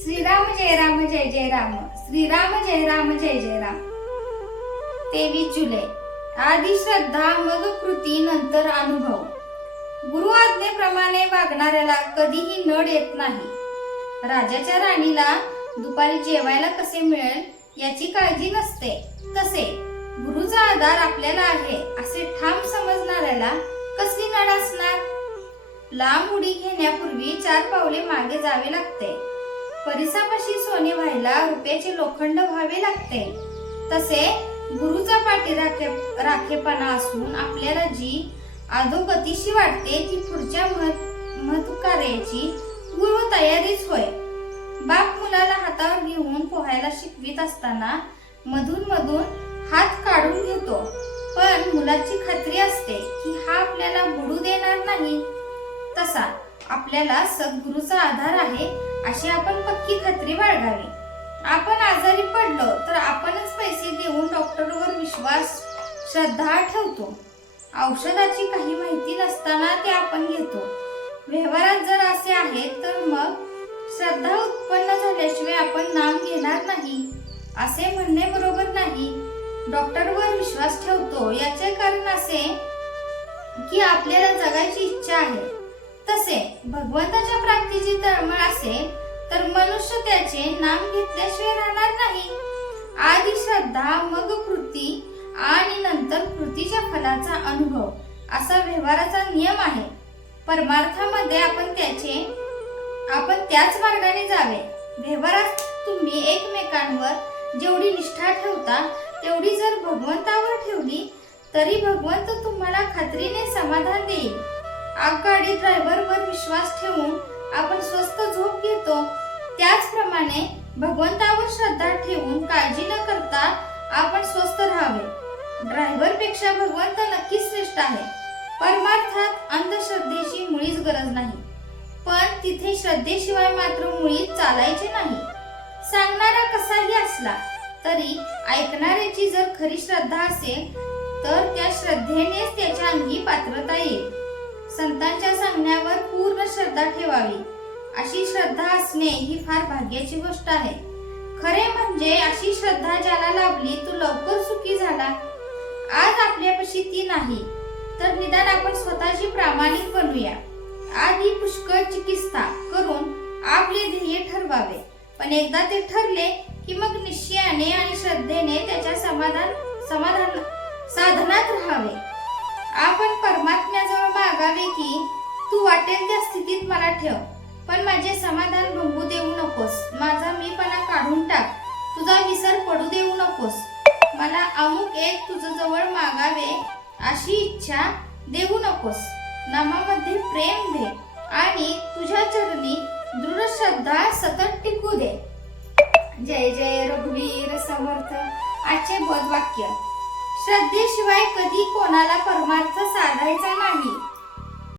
श्रीराम जय राम जय जय राम. श्रीराम जय राम जय जय राम. तेवीस जुलै. आधी श्रद्धा मग कृती नंतर अनुभव. गुरु आज्ञेप्रमाणे वागणाऱ्याला कधीही नड येत नाही. राजाच्या राणीला दुपारी जेवायला कसे मिळेल याची काळजी नसते. तसे गुरुचा आधार आपल्याला आहे असे ठाम समजणाऱ्याला कसली नड असणार? लांब उडी घेण्यापूर्वी चार पावले मागे जावे लागते. परिसापाशी सोने व्हायला रुपयाचे लोखंड व्हावे लागते. तसे गुरुचा पाठी राखे राखेपणा असून आपल्याला जी अधोगतीशी वाटते ती पुढच्या महत् महत्कार्याची पूर्व तयारीच होय. बाप मुलाला हातावर घेऊन पोहायला शिकवित असताना मधून मधून हात काढून घेतो. आपल्याला सद्गुरूचा आधार आहे अशी आपण पक्की खात्री बाळगावी. आपण आजारी पडलो तर आपणच पैसे देऊन डॉक्टरवर विश्वास श्रद्धा ठेवतो. औषधाची काही माहिती नसताना ते आपण घेतो. व्यवहारात जर असे आहे तर मग श्रद्धा उत्पन्न झाल्याशिवाय आपण नाम घेणार नाही असे म्हणणे बरोबर नाही. डॉक्टरवर विश्वास ठेवतो याचे कारण असे की आपल्याला जगायची इच्छा आहे. तसे भगवंताच्या प्राप्तीची तळमळ असेल तर मनुष्य त्याचे नाम घेतल्याशिवाय राहणार नाही. आधी श्रद्धा मग कृती आणि नंतर कृतीच्या फलाचा अनुभव असा व्यवहाराचा नियम आहे. परमार्थामध्ये आपण त्याचे आपण त्याच मार्गाने जावे. व्यवहारात तुम्ही एकमेकांवर जेवढी निष्ठा ठेवता तेवढी जर भगवंतावर ठेवली तरी भगवंत तुम्हाला खात्रीने समाधान देईल. आगगाडी ड्रायव्हरवर विश्वास ठेवून आपण स्वस्त झोप घेतो. त्याचप्रमाणे भगवंतावर श्रद्धा ठेवून काळजी न करता आपण स्वस्त राहावे. ड्रायव्हरपेक्षा भगवंत नक्कीच श्रेष्ठ आहे. परमार्थात अंधश्रद्धेची मुळीच गरज नाही. पण तिथे श्रद्धेशिवाय मात्र मुळीच चालायचे नाही. सांगणारा कसाही असला तरी ऐकणाऱ्याची जर खरी श्रद्धा असेल तर त्या श्रद्धेनेच त्याच्या अंगी पात्रता येईल. संतांच्या सांगण्यावर पूर्ण श्रद्धा ठेवावी. अशी श्रद्धा असणे ही फार भाग्याची गोष्ट आहे. खरे म्हणजे अशी श्रद्धा ज्याला लाभली तो लवकर सुखी झाला. आज आपल्यापाशी ती नाही. तर निदान आपण स्वतःची प्रामाणिक बनूया. आधी पुष्कळ चिकित्सा करून आपले ध्येय ठरवावे. पण एकदा ते ठरले की मग निश्चयाने आणि श्रद्धेने त्याच्या समाधान समाधान साधनात राहावे. आपण परमात्म्याजवळ लागावे की तू वाटेल त्या स्थितीत मला ठेव. पण माझे समाधान भंगू देऊ नकोस. माझा मीपणा काढून टाक. तुझा विसर पडू देऊ नकोस. मला अमुक एक तुझं जवळ मागावे अशी इच्छा देऊ नकोस. नामामध्ये प्रेम दे आणि तुझ्या चरणी दृढ श्रद्धा सतत टिकू दे. जय जय रघुवीर समर्थ. आजचे बोधवाक्य. श्रद्धेशिवाय कधी कोणाला परमार्थ साधायचा नाही.